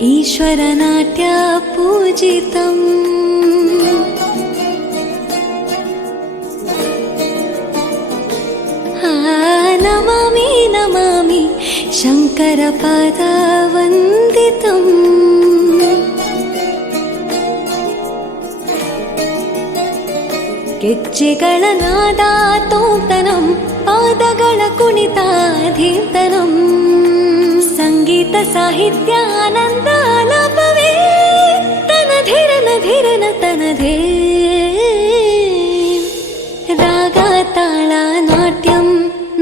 ईश्वरनाट्य पूजितम् नमामि नमामि शङ्करपादवन्दितम् ಗೆಜ್ಜೆಗಳ ನಾದ ತೋಂತನಂ ಪಾದಗಳ ಕುಣಿತಾಧೀರ್ತನಂ ಸಂಗೀತ ಸಾಹಿತ್ಯ ಆನಂದ ಆಲಾಪವೇ ತನಧೀರನ ಧೀರನ ತನಧೇ ರಾಗ ತಾಳ ನಾಟ್ಯಂ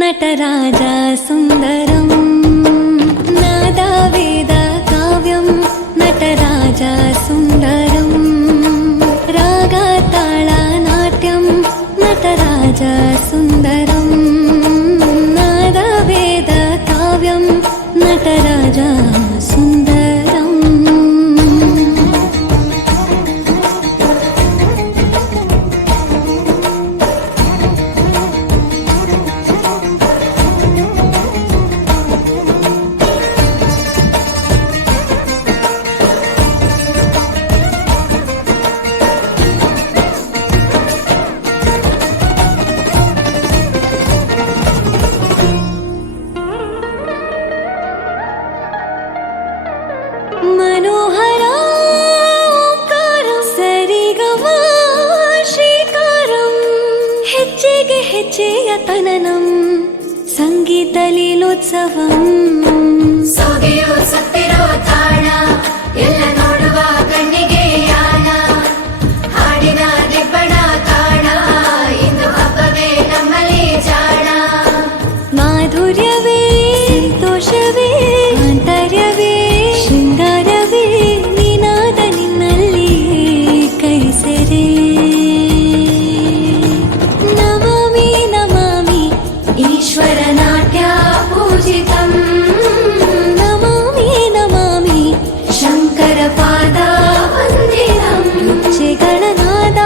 ನಟರಾಜ ಸುಂದರಂ ನಾದ ವೇದ ಕಾವ್ಯಂ ನಟರಾಜ ಸುಂದರಂ ರಾಗ ತಾಳ ನಟರಾಜ ಸುಂದರಂ ನಾದ ವೇದ ಕಾವ್ಯಂ ನಟರಾಜ ಸುಂದರಂ मनोहर ओंकारं सरिगम श्रीकारं ಹೆಜ್ಜೆಗೆ ಹೆಜ್ಜೆಯ ತನನಂ ಸಂಗೀತ ಲೀಲೋತ್ಸವಂ ಸೊಗೆಯೋ ಸತ್ತಿರೋ ತಾಣ ಎಲ್ಲ ನೋಡುವ ಕಣ್ಣಿಗೆ ಯಾನ ಹಾಡಿನ ದಿಬ್ಬಣ ಕಾಣ ಇಂದು ಹಬ್ಬವೇ ನಮ್ಮಲ್ಲಿ ಜಾಣ ಮಾಧುರ್ಯವೇ ಸಂತೋಷವೇ ಆಂತರ್ಯವೇ ಶೃಂಗಾರವೇ ನೀನಾದ ನಿನ್ನಲ್ಲಿ ಕೈಸೆರೆ ನಮಾಮಿ ನಮಾಮಿ ಈಶ್ವರ ನಾಟ್ಯ ಪೂಜಿತಂ ನಮಾಮಿ ನಮಾಮಿ ಶಂಕರ ಪಾದ ವಂದಿತಂ ಗೆಜ್ಜೆಗಳ ನಾದ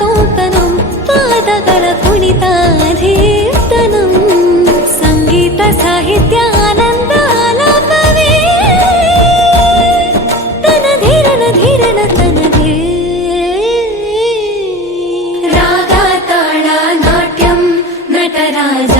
ತೋಂತನಂ ಪಾದಗಳ ಕುಣಿತಾಧೀರ್ತನಂ ಸಂಗೀತ ಸಾಹಿತ್ಯ ಆನಂದ ಆಲಾಪವೇ ತನಧೀರನ ಧೀರನ ತನಧೇ ರಾಗ ತಾಳ ನಾಟ್ಯಂ ನಟರಾಜ